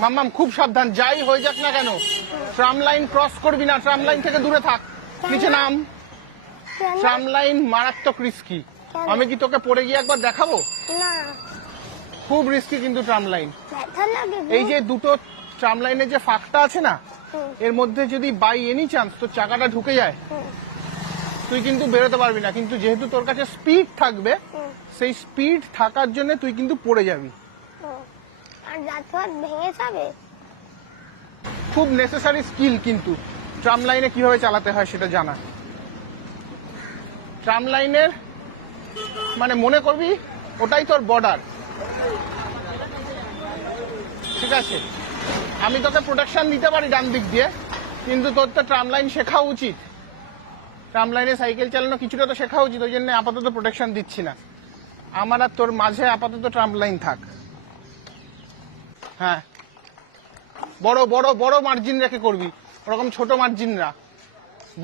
মাম্মাম খুব সাবধান, যাই হয়ে যাক না কেন ট্রাম লাইন ক্রস করবি না, ট্রাম লাইন থেকে দূরে থাক, নিচে নাম। ট্রাম লাইন মারাত্মক রিস্কি। আমি কি তোকে পড়ে গিয়ে একবার দেখাবো? না, খুব রিস্কি কিন্তু ট্রাম লাইন। ব্যথা লাগে। এই যে দুটো ট্রাম লাইনের যে ফাঁকটা আছে না, এর মধ্যে যদি বাই এনি চান্স তোর চাকাটা ঢুকে যায়, তুই কিন্তু বেরোতে পারবি না। কিন্তু যেহেতু তোর কাছে স্পিড থাকবে, সেই স্পিড থাকার জন্য তুই কিন্তু পড়ে যাবি। আর দাঁত ফাত ভেঙে যাবে। খুব নেসেসারি স্কিল কিন্তু ট্রাম লাইনে কিভাবে চালাতে হয় সেটা জানা। ট্রাম লাইনের মানে মনে করবি ওটাই তোর বর্ডার, ঠিক আছে? আমি তোকে প্রোটেকশন দিতে পারি ডান দিক দিয়ে, কিন্তু তোর তো ট্রাম লাইন শেখা উচিত। ট্রাম লাইনে সাইকেল চালানো কিছুটা তো শেখা উচিত, ওই জন্য আপাতত প্রোটেকশন দিচ্ছি না। আমার আর তোর মাঝে আপাতত ট্রাম লাইন থাক। হ্যাঁ, বড় বড় বড় মার্জিন রেখে করবি, ওরকম ছোট মার্জিন না,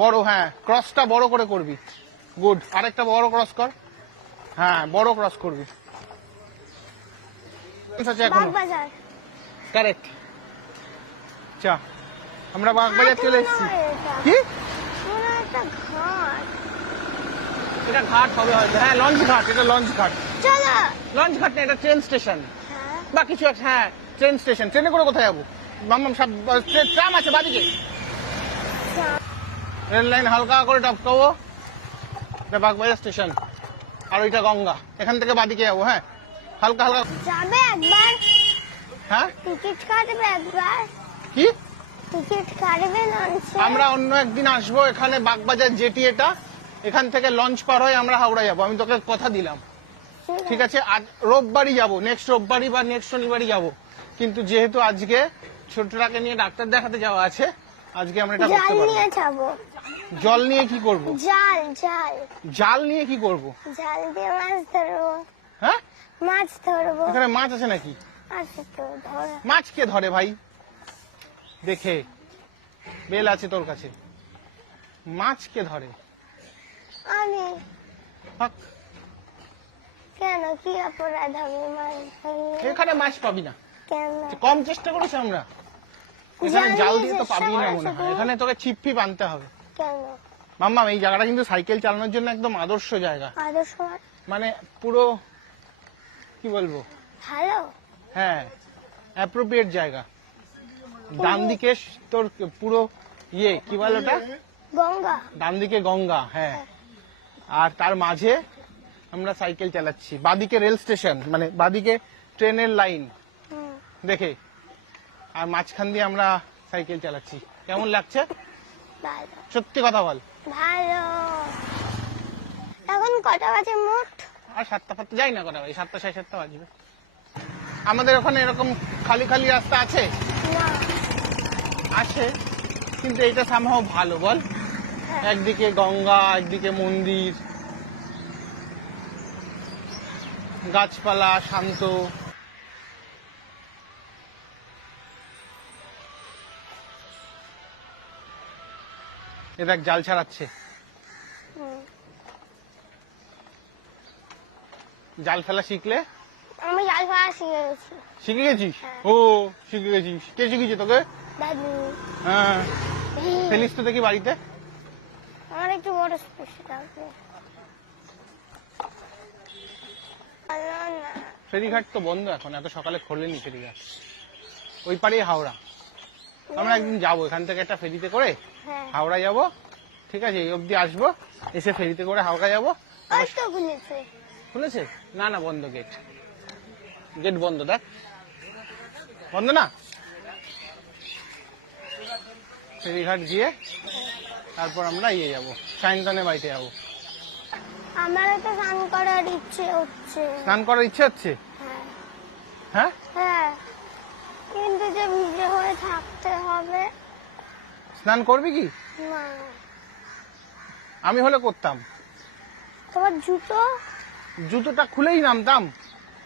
বড়। হ্যাঁ, ক্রসটা বড় করে করবি। গুড, আরেকটা বড় ক্রস কর। হ্যাঁ, বড় ক্রস করবি। বাগবাজার। কারেক্ট। চা, আমরা বাগবাজার চলে এসেছি। কি একটা ঘাট। এটা ঘাট হবে হয়তো। হ্যাঁ, লঞ্চ ঘাট, এটা লঞ্চ ঘাট। চলো। লঞ্চ ঘাট না, এটা ট্রেন স্টেশন বা কিছু একটা। হ্যাঁ, ট্রেন স্টেশন। ট্রেনে করে কোথায় যাবো? মাম্মাম সব ট্রাম আছে বাদিকে। রেল লাইন হালকা করে টপকাবো, এটা বাগবাজার স্টেশন। আর ওইটা গঙ্গা, এখান থেকে বাদিকে যাবো। হ্যাঁ, হালকা হালকা যাবে একবার। হ্যাঁ, টিকিট কাটবে একবার। কি টিকিট কাটবে লঞ্চে? আমরা অন্য একদিন আসবো এখানে, বাগবাজার জেটি এটা, এখান থেকে লঞ্চ পার হয়ে আমরা হাওড়া যাবো। আমি তোকে কথা দিলাম, ঠিক আছে? আজ রোববারই যাবো, নেক্সট রোববারই বা নেক্সট শনিবারই যাবো। কিন্তু যেহেতু আজকে ছোটটাকে নিয়ে ডাক্তার দেখাতে যাওয়া আছে, আজকে আমরা এটা করতে জাল পারবো। নিয়ে যাবো। জল নিয়ে কি করব? জাল জাল জাল নিয়ে কি করব? জাল দিয়ে মাছ ধরবো। হ্যাঁ, মাছ ধরবো। এখানে মাছ আছে নাকি? আছে তো, ধরে। মাছ কে ধরে ভাই? দেখে বেল আছে তোর কাছে, মাছ কে ধরে? আমি। হক, কেন, কি অপরাধ হবে মাছ ধরলে? এখানে মাছ পাবি না। কেন? কম চেষ্টা করেছি আমরা, এখানে জাল দিয়ে তো চেষ্টা পাবি না করেছো মনে হয়। তুমি? এখানে তোকে ছিপ আনতে হবে। কেন? মাম্মা, এই জায়গাটা কিন্তু সাইকেল চালানোর জন্য একদম আদর্শ জায়গা। আদর্শ মানে পুরো কি বলবো, ভালো। হ্যাঁ, অ্যাপ্রোপ্রিয়েট জায়গা। ডান দিকে তোর পুরো ইয়ে কি বলে ওটা, গঙ্গা। ডান দিকে গঙ্গা। হ্যাঁ, আর তার মাঝে আমরা সাইকেল চালাচ্ছি। বাদিকে রেল স্টেশন, মানে বাদিকে ট্রেনের লাইন দেখে, আর মাঝখান দিয়ে আমরা সাইকেল চালাচ্ছি। কেমন লাগছে? ভালো। সত্যি কথা বল। ভালো। এখন কটা বাজে মোট? আর 7টা ফাটতে যাই না, কটা বাজে? 7টা 7:30 বাজবে। আমাদের ওখানে এরকম খালি খালি রাস্তা আছে? না। আছে, কিন্তু এইটা সামহাও ভালো, বল? একদিকে গঙ্গা, একদিকে মন্দির, গাছপালা, শান্ত। এ দেখ, জাল ছাড়াচ্ছে। জাল ফেলা শিখলে? আমি জাল ফেলা শিখে গেছি। শিখে গেছিস? ও, শিখে গেছিস। কে শিখেছে তোকে? দাদু। হ্যাঁ, ফেলিস তো দেখি বাড়িতে। আমার একটু বড় স্পেশাল লাগবে। ফেরিঘাট তো বন্ধ এখন, এত সকালে খোলেনি ফেরিঘাট। ওই পারেই হাওড়া। আমরা একদিন যাবো, এখান থেকে একটা ফেরিতে করে হাওড়া যাব, ঠিক আছে? এই অবধি আসবো, এসে ফেরিতে করে হাওড়া যাবো। খুলেছে। খুলেছে? না না, বন্ধ গেট। গেট বন্ধ, দেখ বন্ধ না। ফেরিঘাট গিয়ে তারপর আমরা ইয়ে যাবো, সায়ন্তনের বাড়িতে যাবো। আমারও তো স্নান করার ইচ্ছে হচ্ছে। স্নান করার ইচ্ছে হচ্ছে? হ্যাঁ হ্যাঁ, কিন্তু যে ভিজে হয়ে থাকতে হবে। স্নান করবি কি? না। আমি হলে করতাম। তোমার জুতো? জুতোটা খুলেই নামতাম,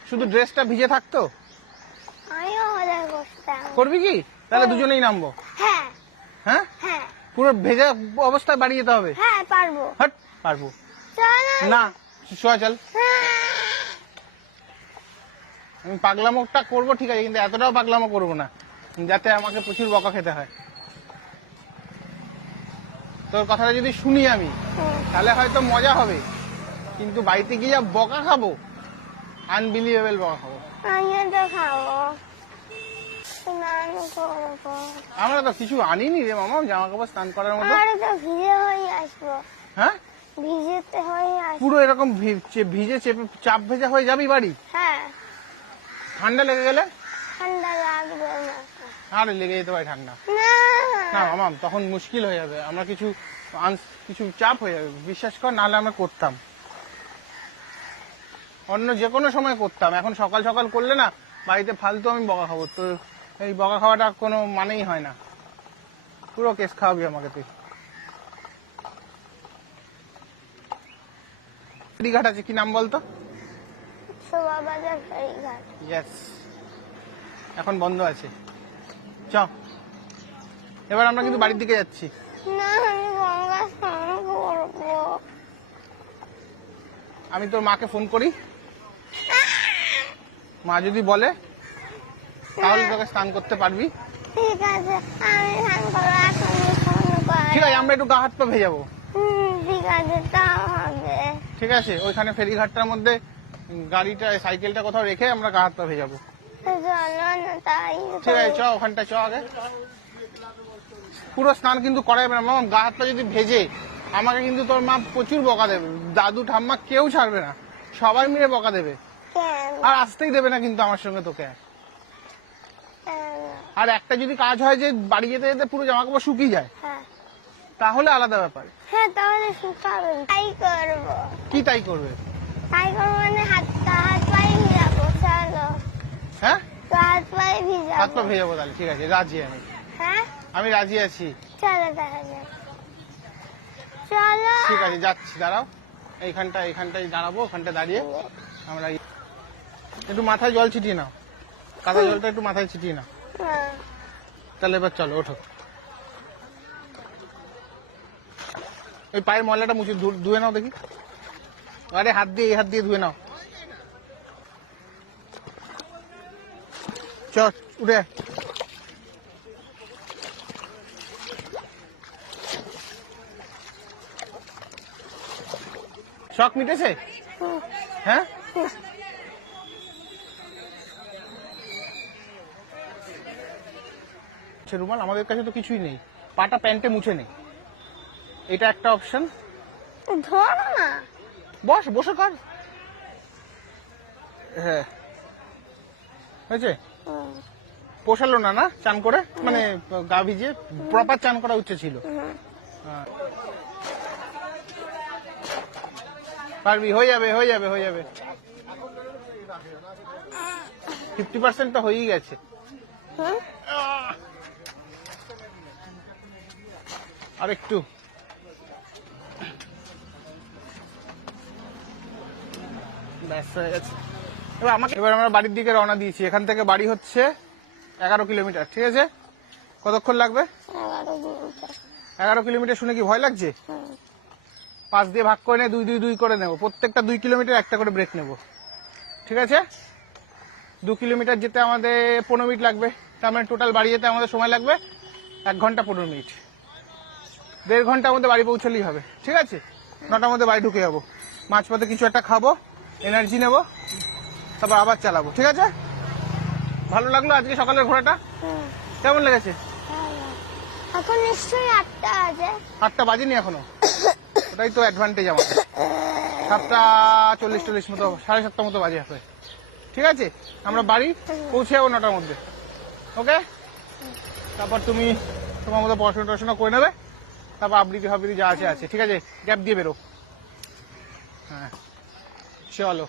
শুধু ড্রেসটা ভিজে থাকতো। আমিও হলে করতাম। করবি কি? তাহলে দুজনেই নামবো। হ্যাঁ হ্যাঁ, হ্যাঁ পুরো ভেজা অবস্থায় বাড়ি যেতে হবে? হ্যাঁ, পারবো। হট, পারবো চলো না, শোয়া চল। আমি পাগলামোটা করবো ঠিক আছে, কিন্তু এতটাও পাগলামো করবো না। যাতে আমাকে প্রচুর বকা খেতে হয়। তোর কথাটা যদি শুনি আমি তাহলে হয়তো মজা হবে, কিন্তু বাড়িতে গিয়ে যা বকা খাবো, আনবিলিভেবল বকা খাবো। আমি তো খাবো, স্নান করবো। আমরা তো কিছু আনিনি রে মামা জামা কাপড় স্নান করার মতো। আর তো ভিজে হয়ে আসবো, হ্যাঁ ভিজেতে হয়ে আসবো। পুরো এরকম ভিজে চেপে চাপ ভেজা হয়ে যাবি বাড়ি? হ্যাঁ, ঠান্ডা লেগে গেলে? ঠান্ডা লাগবে না। আরে লেগে যেতে পারে ঠান্ডা। না, না মামা তখন মুশকিল হয়ে যাবে, আমরা কিছু চাপ হয়ে যাবে, বিশ্বাস কর। নাহলে আমরা করতাম, অন্য যে কোনো সময় করতাম। এখন সকাল সকাল করলে না বাড়িতে ফালতু আমি বকা খাবো। তো এই বকা খাওয়াটা কোনো মানেই হয় না, পুরো কেস খাওয়াবি আমাকে তুই। ফেরিঘাট আছে, কি নাম বলতো? শোভাবাজার ফেরিঘাট। ইয়েস, এখন বন্ধ আছে। চ, এবার আমরা কিন্তু বাড়ির দিকে যাচ্ছি। না, আমি গঙ্গা স্নান করবো। আমি তোর মাকে ফোন করি, মা যদি বলে তাহলে তোকে স্নান করতে পারবি। ঠিক আছে, আমি স্নান করবো, এখন ফোন করে। ঠিক আছে, আমরা একটু গা হাত পা ভেজাবো। ঠিক আছে, তাও হবে। ঠিক আছে, ওইখানে ফেরিঘাটটার মধ্যে গাড়িটা সাইকেলটা কোথাও রেখে আমরা গা হাত পা ভেজাবো। চলো না, তাই ঠিক আছে, চ ওখানটা চ আগে। পুরো স্নান কিন্তু করাইবে না মামা, গা হাত পা যদি ভেজে আমাকে কিন্তু তোর মা প্রচুর বকা দেবে। দাদু ঠাম্মা কেউ ছাড়বে না, সবাই মিলে বকা দেবে। কেন? আর আসতেই দেবে না কিন্তু আমার সঙ্গে তোকে। কেন? আর একটা যদি কাজ হয় যে বাড়ি যেতে যেতে পুরো জামা কাপড় শুকিয়ে যায়, হ্যাঁ, তাহলে আলাদা ব্যাপার। হ্যাঁ, তাহলে শুকাবে। তাই করবো। কি তাই করবে? তাই করবো মানে হাত পায়ে ভিজাবো। চলো, হ্যাঁ, হাত পায়ে হাত পা ভিজাবো। ভেজাবো তাহলে। ঠিক আছে, রাজি আমি, হ্যাঁ, আমি রাজি আছি। চলো তাহলে, চলো। ঠিক আছে, যাচ্ছি, দাঁড়াও। এইখানটায় দাঁড়াবো, ওখানটা দাঁড়িয়ে আমরা একটু মাথায় জল ছিটিয়ে নাও, কাদা জলটা একটু মাথায় ছিটিয়ে নাও। হ্যাঁ। তাহলে এবার চলো, ওঠো। ওই পায়ের ময়লাটা মুছে ধুয়ে নাও দেখি। আরে হাত দিয়ে, এই হাত দিয়ে ধুয়ে নাও। চল উঠে আয়। শখ মিটেছে? হ্যাঁ, রুমাল আমাদের কাছে তো কিছুই নেই, পাটা প্যান্টে মুছে নেই, এটা একটা অপশন। ধরো না। বসে কর। হ্যাঁ, হয়েছে? পোষালো না না চান করে, মানে গা ভিজে প্রপার চান করা উচিত ছিল। হ্যাঁ। পারবি, হয়ে যাবে 50% তো হয়েই গেছে। হুম? আর একটু। ব্যাস হয়ে গেছে। এবার আমরা বাড়ির দিকে রওনা দিয়েছি। এখান থেকে বাড়ি হচ্ছে 11 কিলোমিটার। ঠিক আছে, কতক্ষণ লাগবে? 11 কিলোমিটার। 11 কিলোমিটার শুনে কি ভয় লাগছে? হুম। 5 দিয়ে ভাগ করে নিয়ে 2 করে নেবো। প্রত্যেকটা 2 কিলোমিটার একটা করে ব্রেক নেবো। ঠিক আছে, 2 কিলোমিটার যেতে আমাদের 15 মিনিট লাগবে। তার মানে টোটাল বাড়ি যেতে আমাদের সময় লাগবে 1 ঘন্টা 15 মিনিট। 1.5 ঘন্টার মধ্যে বাড়ি পৌঁছলেই হবে। ঠিক আছে, 9টার মধ্যে বাড়ি ঢুকে যাবো। মাঝপথে কিছু একটা খাবো, এনার্জি নেবো, তারপর আবার চালাবো। ঠিক আছে, ভালো লাগলো আজকে সকালের ঘোরাটা? হুম, কেমন লেগেছে? ভালো। এখন নিশ্চয়ই 8টা আছে। 8টা বাজেনি এখনো, ওটাই তো অ্যাডভান্টেজ আমাদের। 7:40 মতো, 7:30 মতো বাজে হবে। ঠিক আছে, আমরা বাড়ি পৌঁছে যাবো 9টার মধ্যে। ওকে, তারপর তুমি তোমার মতো পড়াশোনা করে নেবে, তারপর আবৃত্তি ফাবৃত্তি যা আছে আছে। ঠিক আছে, গ্যাপ দিয়ে বেরো। হ্যাঁ, চলো।